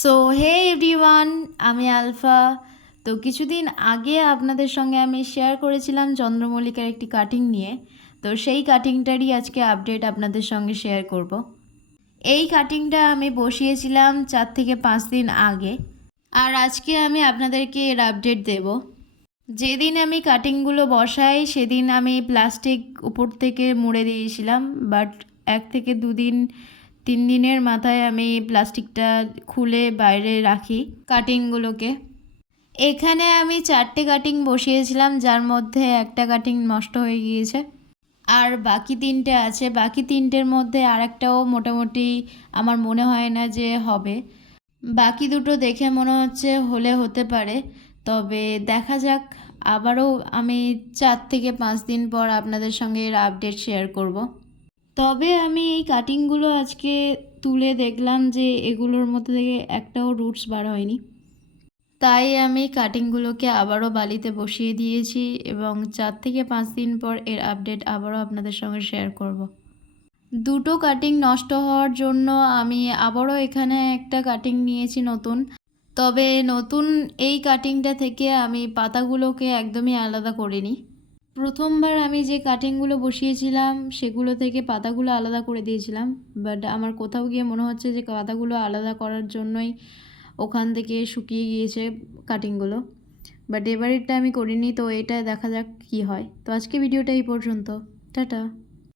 So hey everyone, আমি alpha. তো কিছুদিন আগে আপনাদের সঙ্গে আমি শেয়ার করেছিলাম চন্দ্রমল্লিকার একটি কাটিং নিয়ে। তো সেই কাটিংটারই আজকে আপডেট আপনাদের সঙ্গে শেয়ার করব। এই কাটিংটা আমি বসিয়েছিলাম 4 থেকে 5 দিন আগে, আর আজকে আমি আপনাদেরকে এর আপডেট দেব। যেদিন আমি কাটিংগুলো বসাই সেদিন আমি প্লাস্টিক উপর থেকে মুড়ে দিয়েছিলাম, বাট 1 থেকে 2 দিন 3 দিনের মাথায় আমি প্লাস্টিকটা খুলে বাইরে রাখি কাটিংগুলোকে। এখানে আমি 4টে কাটিং বসিয়েছিলাম, যার মধ্যে একটা কাটিং নষ্ট হয়ে গিয়েছে, আর বাকি 3টে আছে। বাকি 3টের মধ্যে আর একটাও মোটামুটি আমার মনে হয় না যে হবে। বাকি দুটো দেখে মনে হচ্ছে হলে হতে পারে, তবে দেখা যাক। আবারও আমি 4 থেকে 5 দিন পর আপনাদের সঙ্গে এর আপডেট শেয়ার করব। তবে আমি এই কাটিংগুলো আজকে তুলে দেখলাম যে এগুলোর মধ্যে থেকে একটাও রুটস বার হয়নি। তাই আমি কাটিংগুলোকে আবারও বালিতে বসিয়ে দিয়েছি এবং 4 থেকে 5 দিন পর এর আপডেট আবারও আপনাদের সঙ্গে শেয়ার করব। দুটো কাটিং নষ্ট হওয়ার জন্য আমি আবারও এখানে একটা কাটিং নিয়েছি নতুন। তবে নতুন এই কাটিংটা থেকে আমি পাতাগুলোকে একদমই আলাদা করিনি। প্রথমবার আমি যে কাটিংগুলো বসিয়েছিলাম সেগুলো থেকে পাতাগুলো আলাদা করে দিয়েছিলাম, বাট আমার কোথাও গিয়ে মনে হচ্ছে যে পাতাগুলো আলাদা করার জন্যই ওখান থেকে শুকিয়ে গিয়েছে কাটিংগুলো। বাট এবারেরটা আমি করিনি, তো এটা দেখা যাক কী হয়। তো আজকে ভিডিওটা এই পর্যন্ত। টাটা।